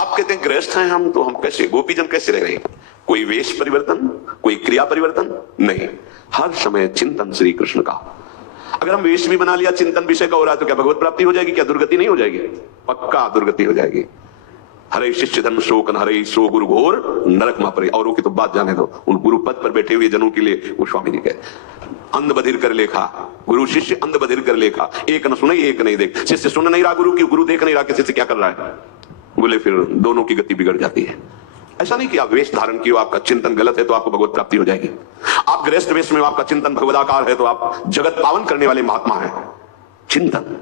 आप कहते हैं गृहस्थ हैं हम, तो हम कैसे गोपीजन कैसे रह रहे हैं? कोई वेश परिवर्तन, कोई क्रिया परिवर्तन नहीं, हर समय चिंतन श्री कृष्ण का। अगर हम वेश भी बना लिया, चिंतन विषय का हो रहा है, तो क्या भगवत प्राप्ति हो जाएगी? क्या दुर्गति नहीं हो जाएगी? पक्का दुर्गति हो जाएगी। हरे शिष्य धर्म शोकन हरे सो गुरु घोर नरक मा परे। औरों की तो बात जाने दो, उन गुरु पद पर बैठे हुए जनों के लिए वो स्वामी जी कहे, अंध बधिर कर लेखा, गुरु शिष्य अंध बधिर कर लेखा, एक न सुने एक नहीं देख। शिष्य सुन नहीं रहा गुरु की, गुरु देख नहीं रहा कि शिष्य क्या कर रहा है, बोले फिर दोनों की गति बिगड़ जाती है। ऐसा नहीं कि आप वेश धारण किए, आपका चिंतन गलत है तो आपको भगवत प्राप्ति हो जाएगी। आप गृहस्थ वेश में आपका चिंतन भगवदाकार है तो आप जगत पावन करने वाले महात्मा हैं। चिंतन,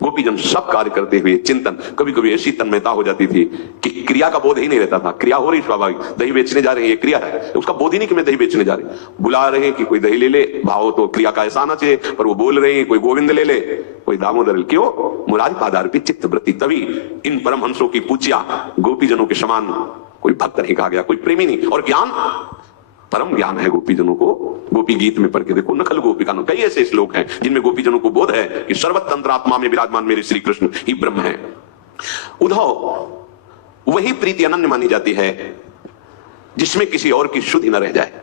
गोपीजन सब कार्य करते हुए चिंतन। कभी कभी ऐसी तन्मयता हो जाती थी कि क्रिया का बोध ही नहीं रहता था। क्रिया हो रही स्वाभाविक, दही बेचने जा रहे हैं, ये क्रिया है, उसका बोध ही नहीं कि मैं दही बेचने जा रही हूं। बुला रहे हैं कि कोई दही ले ले, भाव तो क्रिया का ऐसा आना चाहिए, पर वो बोल रहे हैं कोई गोविंद ले ले, कोई दामोदर। क्यों? मुरारी पादार्पित चित्तवृत्ति। तभी इन परमहंसों की पूज्या गोपीजनों के समान कोई भक्त नहीं कहा गया, कोई प्रेमी नहीं। और ज्ञान, परम ज्ञान है गोपीजनों को। गोपी गीत में पढ़ के देखो, नखल गोपिकानो, कई ऐसे श्लोक हैं जिनमें गोपीजनों को बोध है कि सर्वतंत्र आत्मा में विराजमान मेरे श्री कृष्ण ही ब्रह्म है। उद्धव, वही प्रीति अनन्य मानी जाती है जिसमें किसी और की शुद्धि न रह जाए।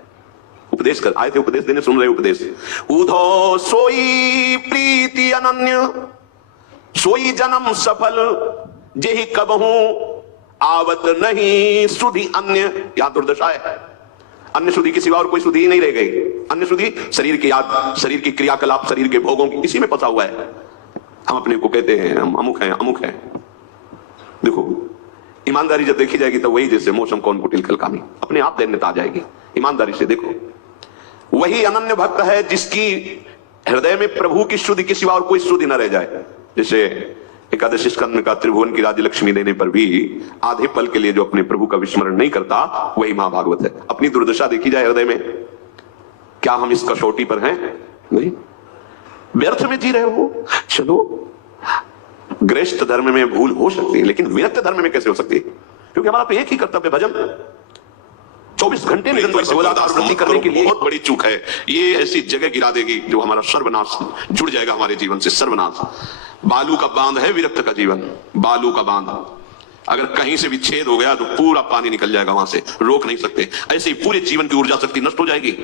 उपदेश कर आए थे, उपदेश देने, सुन रहे उपदेश। उद्धव सोई प्रीति अनन्य, सोई जन्म सफल, जेहि कबहू आवत नहीं सुधि अन्य। यहां दुर्दशा है, अन्य शुद्धि के सिवा और कोई शुद्धि नहीं रह गई। अन्य शुद्धि शरीर की याद, शरीर की क्रियाकलाप, शरीर के भोगों की, इसी में फंसा हुआ है। हम अपने को कहते हैं हम अमुक हैं, अमुक हैं। देखो ईमानदारी जब देखी जाएगी तो वही जैसे मौसम कौन कुटिल कलकामी, अपने आप दैन्यता आ जाएगी। ईमानदारी से देखो, वही अनन्य भक्त है जिसकी हृदय में प्रभु की शुद्धि के सिवा और कोई शुद्धि न रह जाए। जैसे एकादशी स्कंद का त्रिभुवन की राज्य लक्ष्मी देने पर भी आधे पल के लिए जो अपने प्रभु का विस्मरण नहीं करता, वही महाभागवत है। अपनी दुर्दशा देखी जाए हृदय में, क्या हम इस कसौटी पर हैं? नहीं, व्यर्थ में जी रहे हो। चलो गृहस्थ धर्म में भूल हो सकती है, लेकिन विरक्त धर्म में कैसे हो सकती है? क्योंकि हमारा तो एक ही कर्तव्य, भजन 24 घंटे निरंतर करने के लिए। बहुत बड़ी चूक है ये, ऐसी जगह गिरा देगी जो हमारा सर्वनाश जुड़ जाएगा हमारे जीवन से, सर्वनाश। बालू का बांध है विरक्त का जीवन, बालू का बांध। अगर कहीं से भी छेद हो गया तो पूरा पानी निकल जाएगा वहां से, रोक नहीं सकते। ऐसे ही पूरे जीवन की ऊर्जा शक्ति नष्ट हो जाएगी।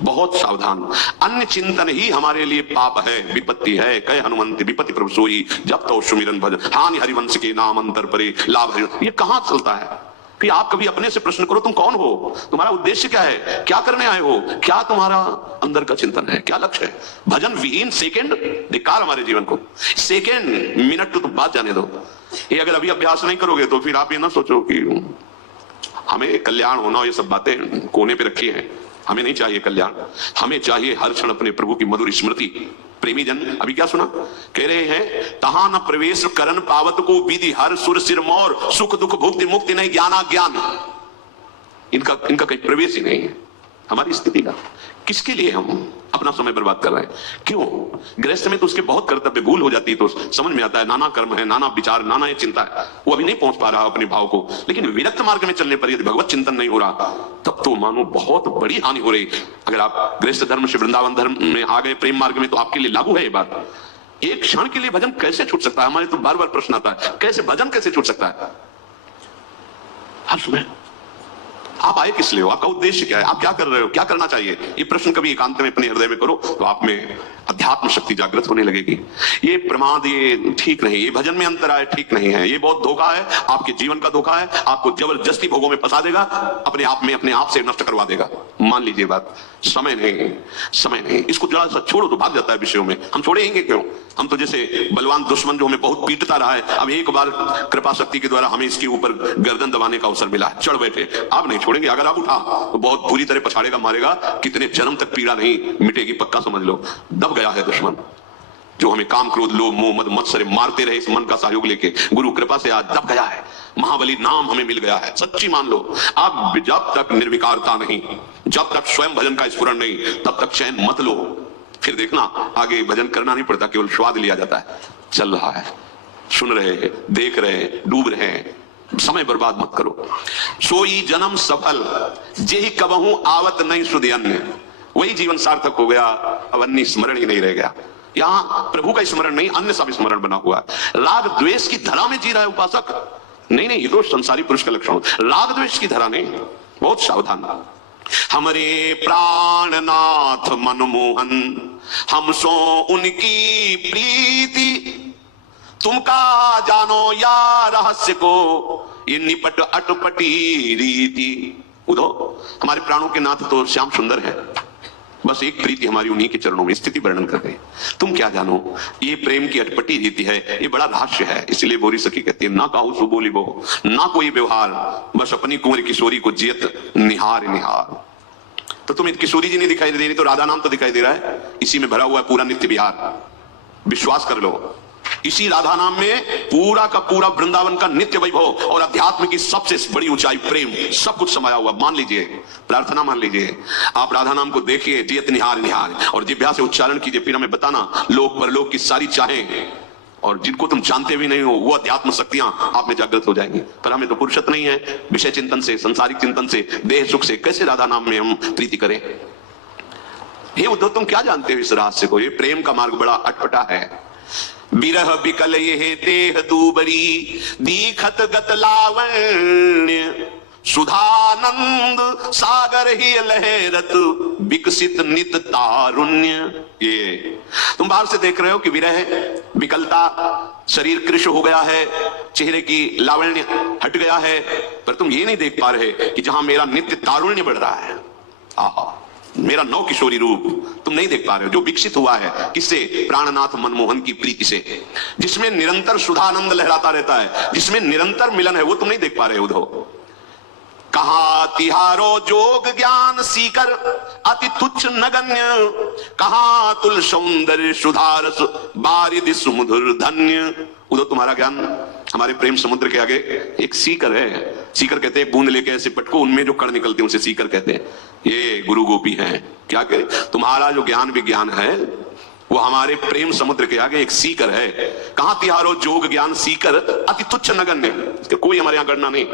बहुत सावधान। अन्य चिंतन ही हमारे लिए पाप है, विपत्ति है। कहे हनुमंत विपत्ति प्रभु सोई, जब तो सुमिरन भजन, हानि हरिवंश के नाम अंतर परे, लाभ हरि। ये कहां चलता है? कि आप कभी अपने से प्रश्न करो, तुम कौन हो? तुम्हारा उद्देश्य क्या है? क्या करने आए हो? क्या तुम्हारा अंदर का चिंतन है? क्या लक्ष्य है? भजन विहीन सेकंड धिक्कार हमारे जीवन को। सेकंड मिनट तो तुम बात जाने दो। ये अगर अभी अभ्यास नहीं करोगे तो फिर आप ये ना सोचो कि हमें कल्याण होना, ये सब बातें कोने पे रखी है। हमें नहीं चाहिए कल्याण, हमें चाहिए हर क्षण अपने प्रभु की मधुर स्मृति। प्रेमी जन अभी क्या सुना, कह रहे हैं तहां न प्रवेश करन पावत को विधि हर सुर सिर मोर, सुख दुख भुक्ति मुक्ति नहीं ज्ञाना ज्ञान। इनका कहीं प्रवेश ही नहीं है हमारी स्थिति का। किसके लिए हम अपना समय बर्बाद कर रहे हैं? क्यों? गृहस्थ में तो उसके बहुत कर्तव्य, भूल हो जाती है तो समझ में आता है, नाना कर्म है, नाना विचार, नाना ये चिंता है, वो अभी नहीं पहुंच पा रहा अपने भाव को। लेकिन विरक्त मार्ग में चलने पर यदि भगवत चिंतन नहीं हो रहा, तब तो मानो बहुत बड़ी हानि हो रही। अगर आप गृहस्थ धर्म से वृंदावन धर्म में आ गए, प्रेम मार्ग में, तो आपके लिए लागू है ये बात। एक क्षण के लिए भजन कैसे छूट सकता है? हमारे तो बार बार प्रश्न आता है, कैसे भजन कैसे छूट सकता है? हर समय आप आए किस लिए हो? आपका उद्देश्य क्या है? आप क्या कर रहे हो? क्या करना चाहिए? ये प्रश्न कभी एकांत में अपने हृदय में करो तो आप में अध्यात्म शक्ति जागृत होने लगेगी। ये प्रमाद, ये ठीक नहीं, ये भजन में अंतर आए ठीक नहीं है, ये बहुत धोखा है, आपके जीवन का धोखा है, आपको जबरदस्ती भोगों में फंसा देगा, अपने आप में अपने आप से नष्ट करवा देगा। मान लीजिए बात, समय नहीं, समय नहीं, इसको जरा सा छोड़ो तो भाग जाता है विषयों में। हम छोड़ेंगे क्यों? हम तो जैसे बलवान दुश्मन जो हमें बहुत पीटता रहा है, अब एक बार कृपा शक्ति के द्वारा हमें इसके ऊपर गर्दन दबाने का अवसर मिला, चढ़ बैठे, अब नहीं छोड़ेंगे। अगर आप उठा तो बहुत बुरी तरह पछाड़ेगा, मारेगा, कितने जन्म तक पीड़ा नहीं मिटेगी, पक्का समझ लो। दब गया है दुश्मन जो हमें काम क्रोध लोभ मोह मद मत्सर मारते रहे, इस मन का सहयोग लेके गुरु कृपा से आज दब गया है। महाबली नाम हमें मिल गया है, सच्ची मान लो। आप जब तक निर्विकारता नहीं, जब तक स्वयं भजन का स्फुरण नहीं, तब तक चैन मत लो। फिर देखना आगे भजन करना नहीं पड़ता, केवल स्वाद लिया जाता है। चल रहा है, सुन रहे हैं, देख रहे हैं, डूब रहे हैं, समय बर्बाद मत करो। सोई जन्म सफल, जेहि कबहू आवत नहीं सुधि अन्य। वही जीवन सार्थक हो गया, अब अन्य स्मरण ही नहीं रह गया। यहाँ प्रभु का स्मरण नहीं, अन्य सब स्मरण बना हुआ है। राग द्वेष की धरा में जी रहा है उपासक, नहीं नहीं, ये तो संसारी पुरुष का लक्षण। राग द्वेष की धरा नहीं, बहुत सावधान। हमरे प्राणनाथ मनमोहन, हम सो उनकी प्रीति, तुमका जानो या रहस्य को, ये निपट अटपटी रीति। उधो हमारे प्राणों के नाथ तो श्याम सुंदर है, बस एक प्रीति हमारी उन्हीं के चरणों में, स्थिति वर्णन कर रहे। तुम क्या जानो, ये प्रेम की अटपटी रीति है, ये बड़ा रहस्य है। इसलिए बोरी सखी कहती है, ना काहू सो बोली बो, ना कोई व्यवहार, बस अपनी कुंवर किशोरी को जियत निहार निहार। तो तुम्हें किशोरी जी नहीं दिखाई दे रही, तो राधा नाम तो दिखाई दे रहा है, इसी में भरा हुआ है पूरा नित्य विहार। विश्वास कर लो, इसी राधा नाम में पूरा का पूरा वृंदावन का नित्य वैभव और अध्यात्म की सबसे बड़ी ऊंचाई प्रेम सब कुछ समाया हुआ। मान लीजिए, प्रार्थना मान लीजिए, आप राधा नाम को देखिए, जियत निहार निहार, और जिह्वा से उच्चारण कीजिए, फिर हमें बताना लोक परलोक की सारी चाहें और जिनको तुम जानते भी नहीं हो वो अध्यात्म शक्तियां आप में जागृत हो जाएंगी। पर हमें तो फुर्सत नहीं है विषय चिंतन से, संसारिक चिंतन से, देह सुख से, कैसे राधा नाम में हम प्रीति करें। हे उद्धव, तुम क्या जानते हो इस रहस्य को? ये प्रेम का मार्ग बड़ा अटपटा है। बिरह बिकल ये देह दूबरी, दीखत गत लावण्य, सुधानंद सागर ही लहरत, विकसित नित तारुण्य। ये तुम बाहर से देख रहे हो कि विरह, विकलता, शरीर कृश हो गया है, चेहरे की लावण्य हट गया है, पर तुम ये नहीं देख पा रहे कि जहां मेरा नित्य तारुण्य बढ़ रहा है, आहा, मेरा नव किशोरी रूप तुम नहीं देख पा रहे हो, जो विकसित हुआ है किससे? प्राणनाथ मनमोहन की प्रीति से, जिसमें निरंतर सुधानंद लहराता रहता है, जिसमें निरंतर मिलन है, वो तुम नहीं देख पा रहे हो। उधो कहा तिहारो जोग ज्ञान सीकर, अति तुच्छ नगण्य, कहा तुल सौंदर्य सुधारस, बारिद सुमधुर धन्य। उधो तुम्हारा ज्ञान हमारे प्रेम समुद्र के आगे एक सीकर है। सीकर कहते हैं बूंद लेके ऐसे पटको, उनमें जो कण निकलते हैं उसे सीकर कहते हैं। ये गुरु गोपी हैं। क्या कहे, तुम्हारा जो ज्ञान विज्ञान है वो हमारे प्रेम समुद्र के आगे एक सीकर है। कहां तिहारो जोग ज्ञान सीकर, अति तुच्छ नगण्य, कोई हमारे यहां गणना नहीं।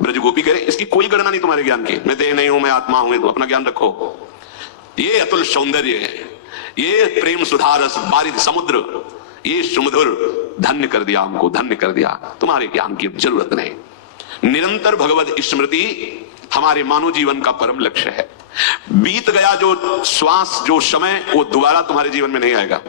ब्रज गोपी कह रहे इसकी कोई गणना नहीं तुम्हारे ज्ञान की, मैं देह नहीं हूं, मैं आत्मा हूं, तो अपना ज्ञान रखो। ये अतुल सौंदर्य है, ये प्रेम सुधारस बारिद समुद्र, ये सुमधुर धन्य कर दिया हमको, धन्य कर दिया। तुम्हारे ज्ञान की जरूरत नहीं। निरंतर भगवत स्मृति हमारे मानव जीवन का परम लक्ष्य है। बीत गया जो श्वास, जो समय, वो दोबारा तुम्हारे जीवन में नहीं आएगा।